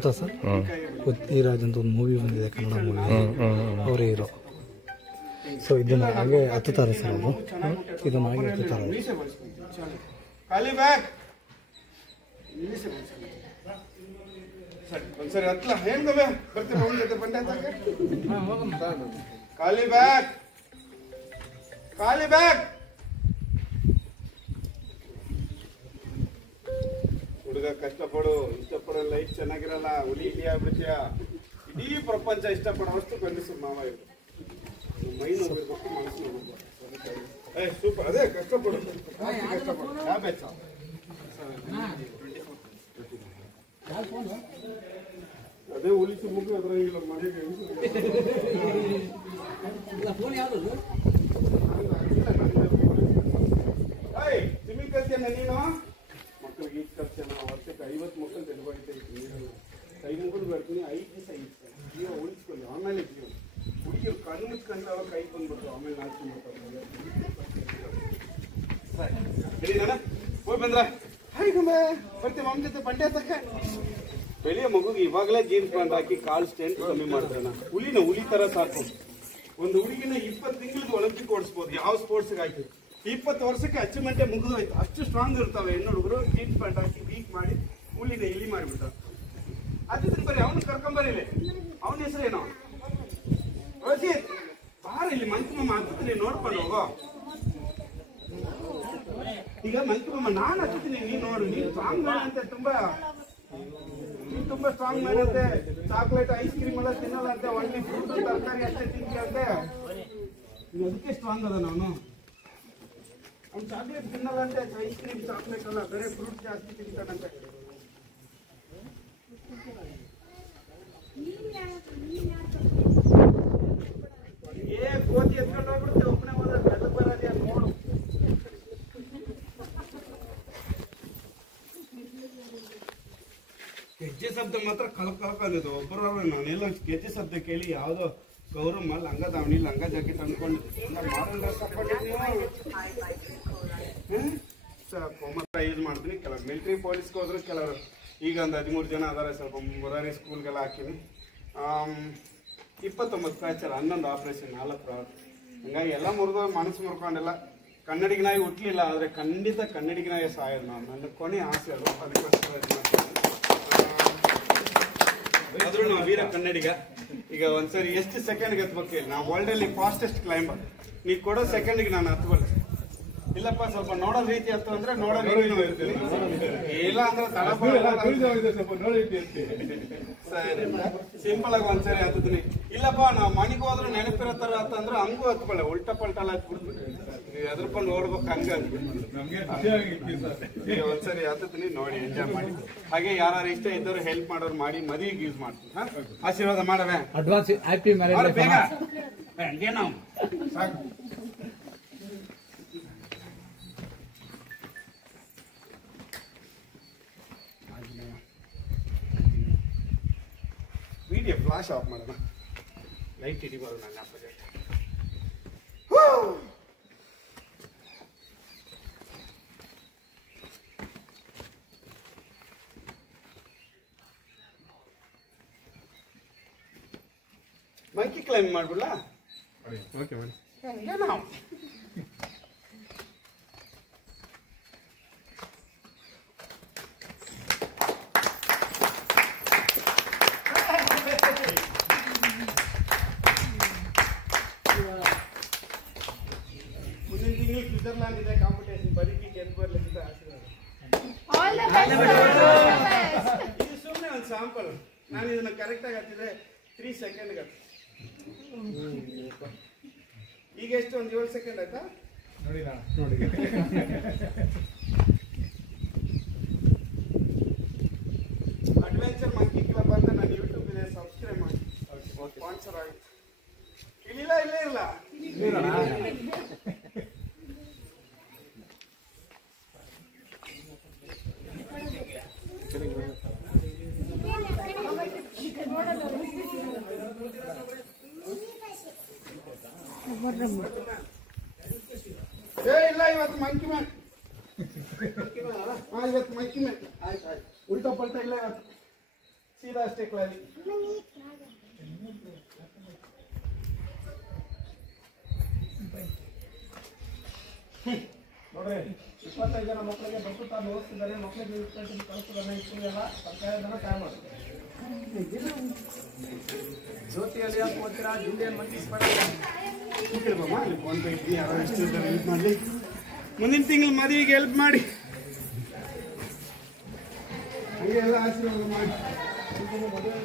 ಗೊತ್ತಾ ಸರ್? ಪೃಥ್ವಿರಾಜ್ ಅಂತ ಒಂದು ಮೂವಿ ಬಂದಿದೆ, ಕನ್ನಡ ಮೂವಿ, ಅವರೇ ಹೀರೋ. ಸೊ ಇದನ್ನ ಹಾಗೆ ಹತ್ತುತ್ತಾರೆ ಸರ್ ಅವರು, ಇದನ್ನ ಹಾಗೆ ಹತ್ತುತ್ತಾರೆ. ಒಂದ್ಸರಿ ಹತ್ತಲ ಹೆಂಗವೆ ಬರ್ತೀವಿ ಅವನ ಜೊತೆ ಬಂಡೆ ಖಾಲಿ ಬ್ಯಾಗ್ ಖಾಲಿ ಬ್ಯಾಗ್. ಹುಡುಗ ಕಷ್ಟಪಡು, ಇಷ್ಟಪಡೋ ಲೈಫ್ ಚೆನ್ನಾಗಿರಲ್ಲ, ಹುಲಿ ಇಲಿ ಆಗ್ಬಿಡ್ತೀಯ. ಇಡೀ ಪ್ರಪಂಚ ಇಷ್ಟಪಡೋಷ್ಟು ಗಂಡಸರು ಮಾವ ಇವರು. ಮೈ ನೋಡಿರ್ಬೇಕು, ಮನಸ್ಸು ನೋಡ್ಬೇಕು. ಸೂಪರ್, ಅದೇ ಕಷ್ಟಪಡು ಕಷ್ಟಪಡು. ಯಾವ ಬ್ಯಾಚ್? ಅದೇ ಉಳಿಸಿ ಮುಗಿ ಅದ್ರಂಗಿಲ್ಲ ಮನೆಗೆ ಸ್ವಿಮ್ಮಿಂಗ್ ಕಲ್ತಿಯನ್ನ ನೀನು? ಮಕ್ಕಳಿಗೆ ಈಗ ಕಲ್ತಿಯನ್ನ? ವರ್ಷಕ್ಕೆ 50 ಮಕ್ಕಳು ತೆಗೆದುಕೊಳ್ತಾ ಇರ್ತೀನಿ, ಕೈ ಮುಗಿದು ಬರ್ತೀನಿ. 5 ದಿವಸ ಜೀವ ಉಳಿಸ್ಕೊಳ್ಳಿ, ಆಮೇಲೆ ಜೀವ. ಹುಡುಗಿರು ಕಣ್ಣು ಮುಚ್ಕೊಂಡು ಅವಾಗ ಕೈ ಬಂದ್ಬಿಡ್ತು, ಆಮೇಲೆ ನಾಲ್ಕು ಮಾಡ್ತಾರೆ. ಸರಿ ನಾನು ಹೋಗಿ ಬಂದ್ರ ಬರ್ತೀವಿ ಮಮ್ಮ ಜೊತೆ ಬಂಡೆ ತಕ್ಕ. ಬೆಳೆಯ ಮಗುಗೆ ಇವಾಗಲೇ ಜೀನ್ಸ್ ಪ್ಯಾಂಟ್ ಹಾಕಿ ಕಾಲ್ ಸ್ಟ್ರೆಂತ್ ಕಮ್ಮಿ ಮಾಡ್ತಾನ. ಹುಲಿ ತರ ಸಾಕು. ಒಂದು ಹುಡುಗಿನ 20 ತಿಂಗಳಿಗೆ ಒಲಿಂಪಿಕ್ ಓಡಿಸ್ಬೋದು, ಯಾವ ಸ್ಪೋರ್ಟ್ಸ್ಗೆ ಹಾಕಿ. 20 ವರ್ಷಕ್ಕೆ ಅಚೀವ್ಮೆಂಟೇ ಮುಗಿದೋಯ್ತು, ಅಷ್ಟು ಸ್ಟ್ರಾಂಗ್ ಇರ್ತಾವೆ ಹೆಣ್ಣು ಹುಡುಗರು. ಜೀನ್ಸ್ ಪ್ಯಾಂಟ್ ಹಾಕಿ ವೀಕ್ ಮಾಡಿ ಹುಲಿನ ಇಲ್ಲಿ ಮಾಡಿಬಿಡ್ತಾರೆ. ಅದಿದ್ರೆ ಬರೀ ಅವನು ಕರ್ಕೊಂಬರಿಲಿ. ಅವನ ಹೆಸರು ಏನೋ ರೋಜಿತ್. ಬಾರ ಇಲ್ಲಿ ಮಂಕುಮಮ್ಮ ಹತ್ತೀನಿ, ನೋಡ್ಕೊಂಡು ಹೋಗೋ. ಈಗ ಮಂಕುಮಮ್ಮ ನಾನು ಹತ್ತೀನಿ, ನೀನ್ ನೋಡು. ನೀನು ಸ್ಟ್ರಾಂಗ್ ಮ್ಯಾನ್ ಅಂತೆ, ತುಂಬಾ ಸ್ಟ್ರಾಂಗ್ ಮ್ಯಾನ್ ಅಂತೆ. ಚಾಕ್ಲೇಟ್ ಐಸ್ ಕ್ರೀಮ್ ಎಲ್ಲ ತಿನ್ನಲ್ಲ ಅಂತೆ, ಒಳ್ಳೆ ಫ್ರೂಟ್ ತರಕಾರಿ ಅಷ್ಟೇ ತಿಂತೀಯಂತೆ. ನೀನು ಅದಕ್ಕೆ ಸ್ಟ್ರಾಂಗ್ ಅದ. ನಾನು ಅವ್ನು ಚಾಕ್ಲೇಟ್ ತಿನ್ನಲ್ಲ ಅಂತೆ, ಐಸ್ ಕ್ರೀಮ್ ಚಾಕ್ಲೇಟ್ ಅಲ್ಲ, ಬೇರೆ ಫ್ರೂಟ್ ಜಾಸ್ತಿ ತಿಂತಾನಂತೆ. ಕೋತಿ ಎತ್ಕೊಂಡು ಹೋಗ್ಬಿಡುತ್ತೆ, ಒಬ್ಬನೇ ಹೋದ್ರೆ ಬೆಲ್ಲ ಬರೋದು ಯಾರು ನೋಡು. ಗೆಜ್ಜೆ ಶಬ್ದ ಮಾತ್ರ ಕಳ್ಕೊಂಡಿದ್ದು ಒಬ್ಬರು. ನಾನೆಲ್ಲ ಗೆಜ್ಜೆ ಶಬ್ದ ಕೇಳಿ ಯಾವುದೋ ಗೌರಮ್ಮ ಲಂಗ ದಾವಣಿ ಲಂಗ ಜಾಕೆಟ್ ಅನ್ಕೊಂಡು ಮಾಡಲ್ ಡ್ರೆಸ್ ಯೂಸ್ ಮಾಡ್ತೀನಿ. ಕೆಲವರು ಮಿಲಿಟರಿ ಪೊಲೀಸ್ಗೆ ಹೋದ್ರು, ಕೆಲವರು ಈಗ ಒಂದು 13 ಜನ ಅದಾರೆ. ಸ್ವಲ್ಪ ಮುರಾರಿ ಸ್ಕೂಲ್ಗೆಲ್ಲ ಹಾಕಿನಿ. 29 ಫ್ರ್ಯಾಕ್ಚರ್, 11 ಆಪರೇಷನ್, 4 ಫ್ರಾಡ್. ಹಂಗಾಗಿ ಎಲ್ಲ ಮುರಿದು ಮನಸ್ಸು ಮುರ್ಕೊಂಡೆಲ್ಲ. ಕನ್ನಡಿಗ ನಾಯಿ ಹುಟ್ಲಿಲ್ಲ, ಆದರೆ ಖಂಡಿತ ಕನ್ನಡಿಗ ನಾಯಿ ಸಾಯೋದು. ನನ್ನ ಕೊನೆ ಆಸೆ ಅದು, ಅದಕ್ಕೋಸ್ಕರ ಇದು ಮಾಡ್ತೀನಿ. ಆದ್ರೂ ನಾವು ವೀರ ಕನ್ನಡಿಗ. ಈಗ ಒಂದ್ಸರಿ ಎಷ್ಟು ಸೆಕೆಂಡ್ಗೆ ಹತ್ಬೇಕು ಹೇಳಿ? ನಾವು ವರ್ಲ್ಡ್ ಅಲ್ಲಿ ಫಾಸ್ಟೆಸ್ಟ್ ಕ್ಲೈಂಬರ್. ನೀ ಕೊಡೋ ಸೆಕೆಂಡ್ಗೆ ನಾನು ಹತ್ಬಲ್ಲ. ಇಲ್ಲಪ್ಪ ಸ್ವಲ್ಪ ನೋಡೋ ರೀತಿ ಹತ್ತು ಅಂದ್ರೆ ನೋಡೋ ರೀತಿ ಇರ್ತೀನಿ, ಇಲ್ಲ ಅಂದ್ರೆ ಸರಿ ಸಿಂಪಲ್ ಆಗಿ ಒಂದ್ಸರಿ ಹತ್ತಿದ್ನಿ. ಇಲ್ಲಪ್ಪ ನಾವು ಮನೆಗೆ ಹೋದ್ರೆ ನೆನಪಿರೋ ತರ ಹತ್ತಂದ್ರೆ ಹಂಗೂ ಹತ್ಕೊಳ್ಳೆ, ಉಲ್ಟ ಪಲ್ಟಲ್ಲ ಹತ್ಬಿಡ್ತೀನಿ. ಎದ್ರಕೊಂಡು ಓಡ್ಬೇಕು ಹಂಗ ಒಂದ್ಸರಿ ಹತ್ತಿದ್ನಿ. ನೋಡಿ ಎಂಜಾಯ್ ಮಾಡಿ. ಹಾಗೆ ಯಾರು ಇಷ್ಟ ಇದ್ದವ್ರು ಹೆಲ್ಪ್ ಮಾಡೋರು ಮಾಡಿ ಮದುವೆಗೆ ಯೂಸ್ ಮಾಡ್ತೀನಿ. ಆಶೀರ್ವಾದ ಮಾಡವೆ. ಅಡ್ವಾನ್ಸ್ ಹ್ಯಾಪಿ ಮ್ಯಾರೇಜ್ ಬೇಗ ಏನೋ ಸಾಕು. ವಿಡಿಯೋ ಫ್ಲಾಶ್ ಆಫ್ ಮಾಡೋಣ, ಲೈಟ್ ಹಿಡಿಬಾರ್ದು. ನನ್ನ ಅಪೋಸಿಟ್ ಮಂಕಿ ಕ್ಲೈಂಬ್ ಮಾಡ್ಬಿಡ್ಲ? ಓಕೆ ಮಾಡಿ. ಮುಂದಿನ ತಿಂಗಳು ಸ್ವಿಟ್ಜರ್ಲ್ಯಾಂಡ್ ಇದೆ ಕಾಂಪಿಟೇಷನ್, ಬರೀಕಿ ಗೆದ್ದು ಬರ್ಲಿಕ್ಕೆ ಆಶೀರ್ವಾದ. ಇದು ಸುಮ್ಮನೆ ಒಂದು ಸ್ಯಾಂಪಲ್. ನಾನು ಇದನ್ನ ಕರೆಕ್ಟ್ ಆಗಿ ಹತ್ತಿದ್ರೆ 3 ಸೆಕೆಂಡ್ಗೆ ಹತ್ತು. ಈಗ ಎಷ್ಟು ಒಂದು 7 ಸೆಕೆಂಡ್ ಆಯ್ತಾ ನೋಡಿ. ನೋಡಿ ಅಡ್ವೆಂಚರ್ ಮಂಕಿ ಕ್ಲಬ್ ಅಂತ ನನ್ನ ಯೂಟ್ಯೂಬ್ ಇದೆ, ಸಬ್ಸ್ಕ್ರೈಬ್ ಮಾಡಿ. ಸ್ಪಾನ್ಸರ್ ಆಗುತ್ತೆ. ಇಲ್ಲಿಲ್ಲ, ಇಲ್ಲೇ ಇಲ್ಲ. ಇಲ್ಲ ಇವತ್ತು ಮಂಕಿ ಮ್ಯಾನ್, ಇವತ್ತು ಮಂಕಿ ಮ್ಯಾನ್. ಆಯ್ತು ಆಯ್ತು, ಉಲ್ಟಾ ಪಲ್ಟಾ ಇಲ್ಲ ಇವತ್ತು. ಸೀದಾ ಅಷ್ಟೇ ಕ್ಲಾಲಿ. ನೋಡ್ರಿ 25 ಜನ ಮಕ್ಕಳಿಗೆ ಬರ್ತಾ ಓದಿಸ್ತಿದ್ದಾರೆ. ಮಕ್ಕಳಿಗೆ ಕಳಿಸ್ತಿದ್ದಾರೆ. ಇಷ್ಟೆಲ್ಲ ಸರ್ಕಾರದನ್ನ ಸಹಾಯ ಮಾಡ್ತಾರೆ. ಜ್ಯೋತಿಯಲ್ಲಿ ಯಾಕೆ ಓದ್ತೀರಾ? ಜಿಲ್ಲೆಯಲ್ಲಿ ಮುಂದಿನ ತಿಂಗಳು ಮದುವೆಗೆ ಹೆಲ್ಪ್ ಮಾಡಿ, ಹಂಗೆ ಎಲ್ಲ ಆಶೀರ್ವಾದ ಮಾಡಿ. ಮದುವೆ